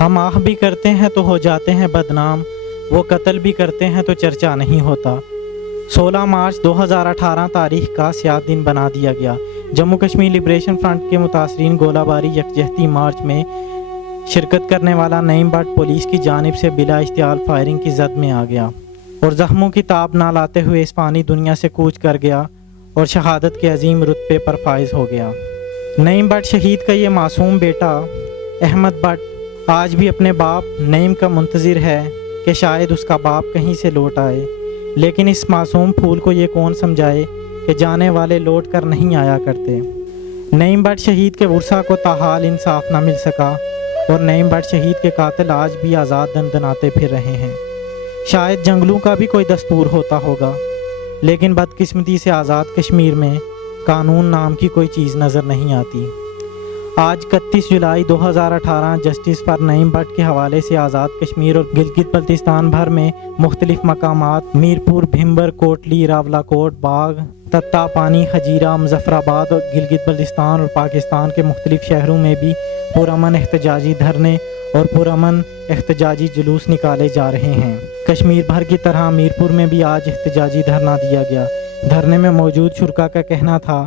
ہم آہ بھی کرتے ہیں تو ہو جاتے ہیں بدنام، وہ قتل بھی کرتے ہیں تو چرچا نہیں ہوتا۔ 16 مارچ 2018 تاریخ کا سیاہ دن بنا دیا گیا۔ جموں کشمیر لبریشن فرنٹ کے متاثرین گولہ باری یکجہتی مارچ میں شرکت کرنے والا نعیم بٹ پولیس کی جانب سے بلا اشتعال فائرنگ کی زد میں آ گیا اور زخموں کی تاب نہ لاتے ہوئے اس فانی دنیا سے کوچ کر گیا اور شہادت کے عظیم رتبے پر فائز ہو گیا۔ نعیم بٹ شہید کا یہ معصوم بیٹا احمد بٹ آج بھی اپنے باپ نعیم کا منتظر ہے کہ شاید اس کا باپ کہیں سے لوٹ آئے، لیکن اس معصوم پھول کو یہ کون سمجھائے کہ جانے والے لوٹ کر نہیں آیا کرتے۔ نعیم بٹ شہید کے ورثہ کو تاحال انصاف نہ مل سکا اور نعیم بٹ شہید کے قاتل آج بھی آزاد دندناتے پھر رہے ہیں۔ شاید جنگلوں کا بھی کوئی دستور ہوتا ہوگا، لیکن بدقسمتی سے آزاد کشمیر میں قانون نام کی کوئی چیز نظر نہیں آتی۔ آج 31 جولائی 2018 جسٹس فار نعیم بٹ کے حوالے سے آزاد کشمیر اور گلگت بلتستان بھر میں مختلف مقامات میرپور، بھمبر، کوٹلی، راولا کوٹ، باغ، تتا پانی، ہجیرہ، مظفر آباد اور گلگت بلتستان اور پاکستان کے مختلف شہروں میں بھی پرامن احتجاجی دھرنے اور پرامن احتجاجی جلوس نکالے جا رہے ہیں۔ کشمیر بھر کی طرح میرپور میں بھی آج احتجاجی دھرنا دیا گیا۔ دھرنے میں موجود شرکاء کا کہنا تھا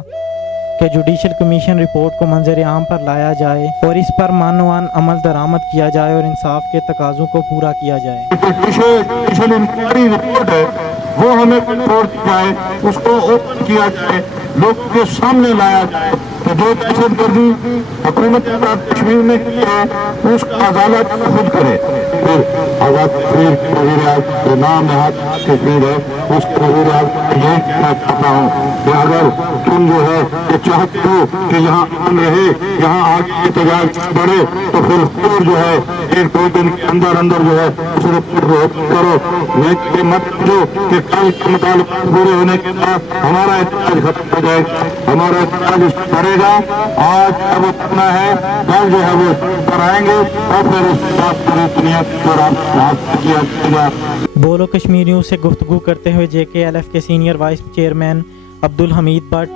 کہ جوڈیشل کمیشن رپورٹ کو منظر عام پر لایا جائے اور اس پر مانوان عمل درآمد کیا جائے اور انصاف کے تقاضوں کو پورا کیا جائے۔ جوڈیشل انکوائری رپورٹ ہے وہ ہمیں چھوڑ دی جائے، اس کو اوپن کیا جائے، لوگ کے سامنے لایا جائے کہ جو دہشت گردی حکومت آزاد کشمیر نے کی ہے اس کا عدالت خود کرے۔ پھر آزاد کشمیر کے وزیر اعظم جو نام نہاد کشمیر ہے اس کے وزیر اعظم یہ کہنا چاہتا ہوں کہ اگر تم جو ہے یہ چاہتے ہو کہ یہاں امن رہے، یہاں آگے احتجاج بڑھے، تو پھر جو ہے ایک دو دن کے اندر جو ہے اس رپورٹ کرو۔ میں یہ مت جو کہ کل کے مطالبات پورے ہونے کے بعد ہمارا احتجاج ختم ہو جائے گا، ہمارا احتجاج اس پر بڑھے گا۔ آج وہ کرنا ہے، کل جو ہے وہ پر آئیں گے اور پھر اس کے بعد پوری دنیا پر آپ کیا جائے گا۔ بولو کشمیریوں سے گفتگو کرتے ہوئے JKLF کے senior vice chairman Abdul Hamid Butt,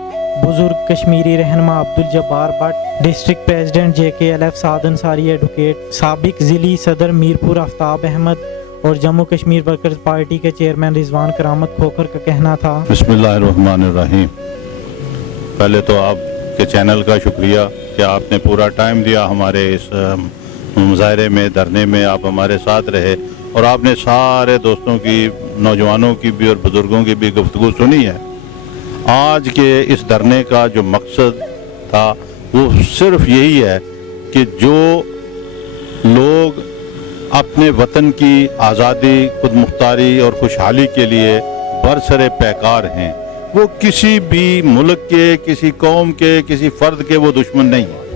بزرگ کشمیری رہنما Abdul Jabbar Butt, district president JKLF Saad Ansari advocate, سابق ضلعی صدر میرپور آفتاب احمد اور جموں کشمیر ورکرز پارٹی کے چیئرمین رضوان کرامت کھوکھر کا کہنا تھا۔ بسم اللہ الرحمن الرحیم۔ پہلے تو آپ کے چینل کا شکریہ کہ آپ نے پورا ٹائم دیا ہمارے اس مظاہرے میں، دھرنے میں، آپ ہمارے ساتھ رہے اور آپ نے سارے دوستوں کی، نوجوانوں کی بھی اور بزرگوں کی بھی گفتگو سنی ہے۔ آج کے اس دھرنے کا جو مقصد تھا وہ صرف یہی ہے کہ جو لوگ اپنے وطن کی آزادی، خود مختاری اور خوشحالی کے لیے برسر پیکار ہیں، وہ کسی بھی ملک کے، کسی قوم کے، کسی فرد کے وہ دشمن نہیں ہیں۔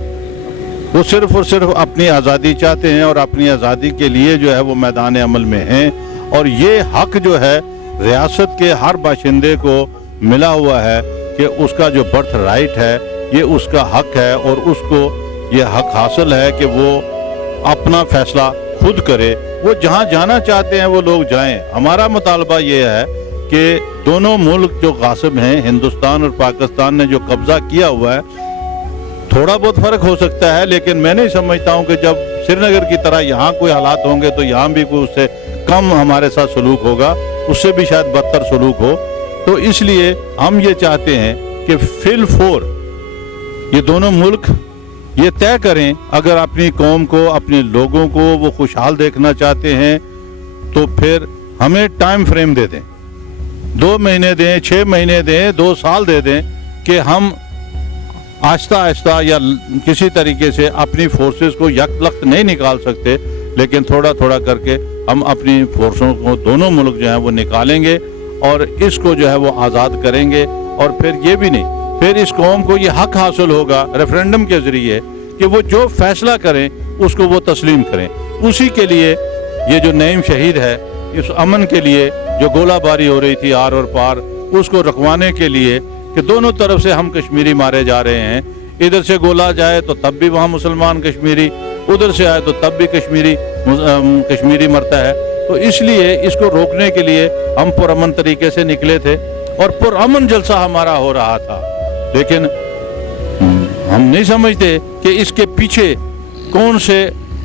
وہ صرف اور صرف اپنی آزادی چاہتے ہیں اور اپنی آزادی کے لیے جو ہے وہ میدان عمل میں ہیں، اور یہ حق جو ہے ریاست کے ہر باشندے کو ملا ہوا ہے کہ اس کا جو برتھ رائٹ ہے یہ اس کا حق ہے اور اس کو یہ حق حاصل ہے کہ وہ اپنا فیصلہ خود کرے۔ وہ جہاں جانا چاہتے ہیں وہ لوگ جائیں۔ ہمارا مطالبہ یہ ہے کہ دونوں ملک جو غاصب ہیں، ہندوستان اور پاکستان نے جو قبضہ کیا ہوا ہے، تھوڑا بہت فرق ہو سکتا ہے، لیکن میں نہیں سمجھتا ہوں کہ جب سری نگر کی طرح یہاں کوئی حالات ہوں گے تو یہاں بھی کوئی اس سے کم ہمارے ساتھ سلوک ہوگا، اس سے بھی شاید بدتر سلوک ہو۔ تو اس لیے ہم یہ چاہتے ہیں کہ فی الفور یہ دونوں ملک یہ طے کریں، اگر اپنی قوم کو، اپنے لوگوں کو وہ خوشحال دیکھنا چاہتے ہیں تو پھر ہمیں ٹائم فریم دے دیں، 2 مہینے دیں، 6 مہینے دیں، 2 سال دے دیں کہ ہم آہستہ آہستہ یا کسی طریقے سے اپنی فورسز کو یک لخت نہیں نکال سکتے، لیکن تھوڑا تھوڑا کر کے ہم اپنی فورسوں کو، دونوں ملک جو ہیں وہ نکالیں گے اور اس کو جو ہے وہ آزاد کریں گے۔ اور پھر یہ بھی نہیں، پھر اس قوم کو یہ حق حاصل ہوگا ریفرینڈم کے ذریعے کہ وہ جو فیصلہ کریں اس کو وہ تسلیم کریں۔ اسی کے لیے یہ جو نعیم شہید ہے، اس امن کے لیے جو گولہ باری ہو رہی تھی آر اور پار، اس کو رکھوانے کے لیے کہ دونوں طرف سے ہم کشمیری مارے جا رہے ہیں، ادھر سے گولہ جائے تو تب بھی وہاں مسلمان کشمیری، ادھر سے آئے تو تب بھی کشمیری مرتا ہے۔ تو اس لیے اس کو روکنے کے لیے ہم پرامن طریقے سے نکلے تھے اور پرامن جلسہ ہمارا ہو رہا تھا، لیکن ہم نہیں سمجھتے کہ اس کے پیچھے کون سے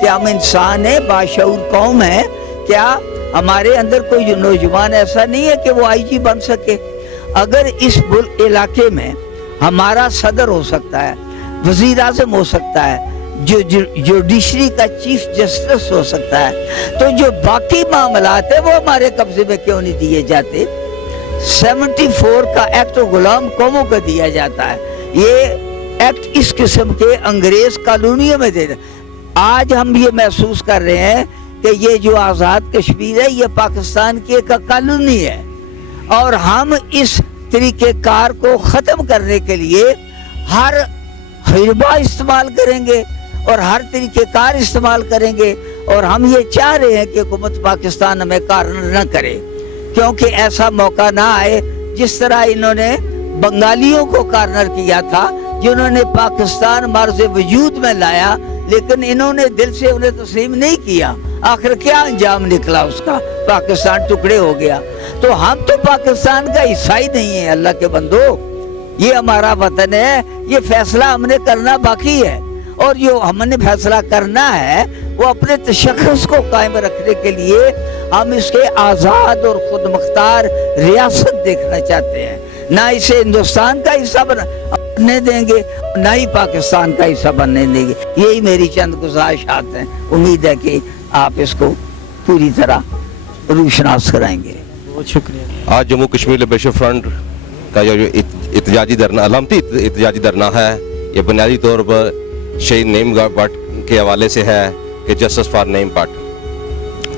کہ ہم انسان ہیں, باشعور قوم ہیں. کیا ہمارے اندر کوئی نوجوان ایسا نہیں ہے کہ وہ آئی جی بن سکے؟ اگر اس علاقے میں ہمارا صدر ہو سکتا ہے, وزیر اعظم ہو سکتا ہے, جو جوڈیشری کا چیف جسٹس ہو سکتا ہے, تو جو باقی معاملات ہیں وہ ہمارے قبضے میں کیوں نہیں دیے جاتے؟ 74 کا ایکٹ غلام قوموں کو دیا جاتا ہے. یہ ایکٹ اس قسم کے انگریز کالونیوں میں دے رہے. آج ہم یہ محسوس کر رہے ہیں کہ یہ جو آزاد کشمیر ہے یہ پاکستان کی ایک کالونی ہے, اور ہم اس طریقہ کار کو ختم کرنے کے لیے ہر حربہ استعمال کریں گے اور ہر طریقہ کار استعمال کریں گے. اور ہم یہ چاہ رہے ہیں کہ حکومت پاکستان ہمیں کارنر نہ کرے, کیونکہ ایسا موقع نہ آئے جس طرح انہوں نے بنگالیوں کو کارنر کیا تھا, جنہوں نے پاکستان مرز وجود میں لایا, لیکن انہوں نے دل سے انہیں تسلیم نہیں کیا. آخر کیا انجام نکلا اس کا؟ پاکستان ٹکڑے ہو گیا. تو ہم تو پاکستان کا حصہ ہی نہیں ہے. اللہ کے بندو, یہ ہمارا وطن ہے, یہ فیصلہ ہم نے کرنا باقی ہے, اور جو ہم نے فیصلہ کرنا ہے وہ اپنے تشخص کو قائم رکھنے کے لیے ہم اس کے آزاد اور خود مختار ریاست دیکھنا چاہتے ہیں. نہ اسے ہندوستان کا حصہ بننے دیں گے, نہ ہی پاکستان کا حصہ بننے دیں گے. یہی میری چند گزارشات ہیں. امید ہے کہ آپ اس کو پوری طرح روشناس کرائیں گے. بہت شکریہ. آج جموں کشمیر لبریشن فرنٹ کا جو احتجاجی دھرنا, علامتی احتجاجی دھرنا ہے, یہ بنیادی طور پر شہید نعیم بٹ کے حوالے سے ہے کہ جسٹس فار نعیم بٹ.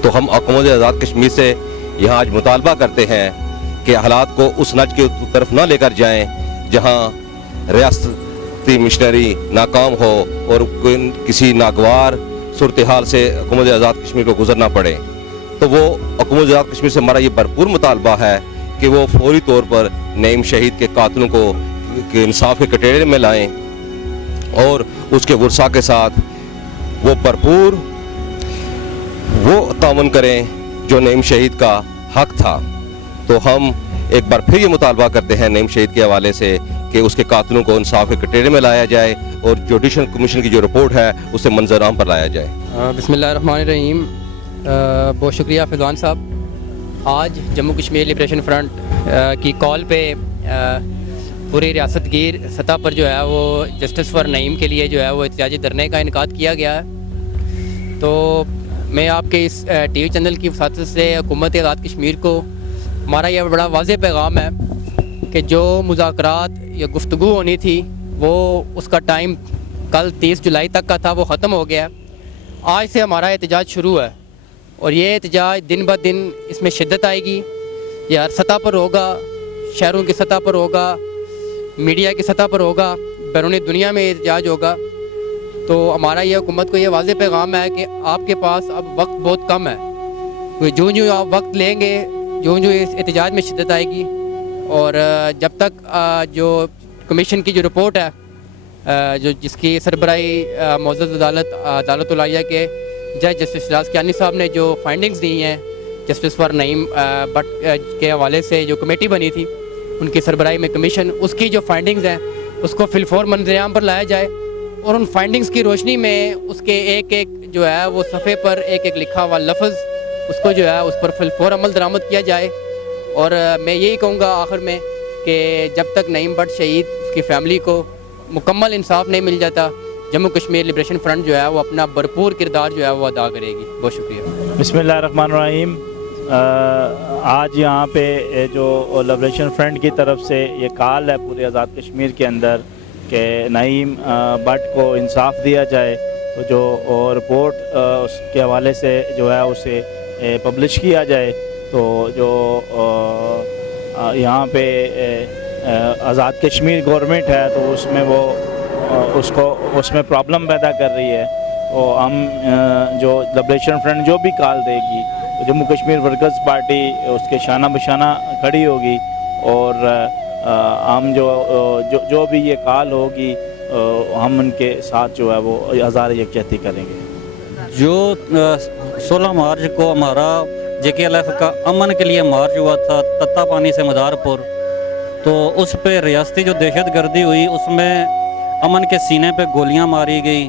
تو ہم حکومت آزاد کشمیر سے یہاں آج مطالبہ کرتے ہیں کہ حالات کو اس نج کی طرف نہ لے کر جائیں جہاں ریاستی مشنری ناکام ہو اور کسی ناگوار صورتحال سے حکومت آزاد کشمیر کو گزرنا پڑے. تو وہ حکومت آزاد کشمیر سے ہمارا یہ بھرپور مطالبہ ہے کہ وہ فوری طور پر نعیم شہید کے قاتلوں کو انصاف کے کٹہرے میں لائیں اور اس کے ورثاء کے ساتھ وہ بھرپور وہ تعاون کریں جو نعیم شہید کا حق تھا. تو ہم ایک بار پھر یہ مطالبہ کرتے ہیں نعیم شہید کے حوالے سے کہ اس کے قاتلوں کو انصاف کے کٹہرے میں لایا جائے اور جوڈیشل کمیشن کی جو رپورٹ ہے اسے منظر عام پر لایا جائے. بسم اللہ الرحمن الرحیم. بہت شکریہ فیضان صاحب. آج جموں کشمیر لبریشن فرنٹ کی کال پہ پوری ریاست گیر سطح پر جو ہے وہ جسٹس فار نعیم کے لیے جو ہے وہ احتجاجی دھرنے کا انعقاد کیا گیا ہے. تو میں آپ کے اس ٹی وی چینل کی وساطت سے حکومت آزاد کشمیر کو ہمارا یہ بڑا واضح پیغام ہے کہ جو مذاکرات یا گفتگو ہونی تھی وہ اس کا ٹائم کل 30 جولائی تک کا تھا, وہ ختم ہو گیا. آج سے ہمارا احتجاج شروع ہے اور یہ احتجاج دن بہ دن اس میں شدت آئے گی. یہ ہر سطح پر ہوگا, شہروں کی سطح پر ہوگا, میڈیا کی سطح پر ہوگا, بیرونی دنیا میں احتجاج ہوگا. تو ہمارا یہ حکومت کو یہ واضح پیغام ہے کہ آپ کے پاس اب وقت بہت کم ہے. جو آپ وقت لیں گے جو اس احتجاج میں شدت آئے گی, اور جب تک جو کمیشن کی جو رپورٹ ہے جو جس کی سربراہی معزز عدالت العالیہ کے جج جسٹس شہراز کیانی صاحب نے جو فائنڈنگز دی ہیں جسٹس فار نعیم بٹ کے حوالے سے جو کمیٹی بنی تھی ان کی سربراہی میں کمیشن, اس کی جو فائنڈنگز ہیں اس کو فی الفور منظر عام پر لایا جائے, اور ان فائنڈنگز کی روشنی میں اس کے ایک ایک جو ہے وہ صفحے پر ایک ایک لکھا ہوا لفظ اس کو جو ہے اس پر فی الفور عمل درآمد کیا جائے. اور میں یہی کہوں گا آخر میں کہ جب تک نعیم بٹ شہید اس کی فیملی کو مکمل انصاف نہیں مل جاتا, جموں کشمیر لبریشن فرنٹ جو ہے وہ اپنا بھرپور کردار جو ہے وہ ادا کرے گی. بہت شکریہ. بسم اللہ الرحمن الرحیم. آج یہاں پہ جو لبریشن فرنٹ کی طرف سے یہ کال ہے پورے آزاد کشمیر کے اندر کہ نعیم بٹ کو انصاف دیا جائے, تو جو رپورٹ اس کے حوالے سے جو ہے اسے پبلش کیا جائے. تو جو یہاں پہ آزاد کشمیر گورنمنٹ ہے تو اس میں وہ اس میں پرابلم پیدا کر رہی ہے. تو ہم جو لبریشن فرنٹ جو بھی کال دے گی تو جموں کشمیر ورکرز پارٹی اس کے شانہ بشانہ کھڑی ہوگی, اور ہم جو بھی یہ کال ہوگی ہم ان کے ساتھ جو ہے وہ ہزار یکجہتی کریں گے. جو 16 مارچ کو ہمارا JKLF کا امن کے لیے مارچ ہوا تھا تتا پانی سے مدار پور, تو اس پہ ریاستی جو دہشت گردی ہوئی اس میں امن کے سینے پہ گولیاں ماری گئی,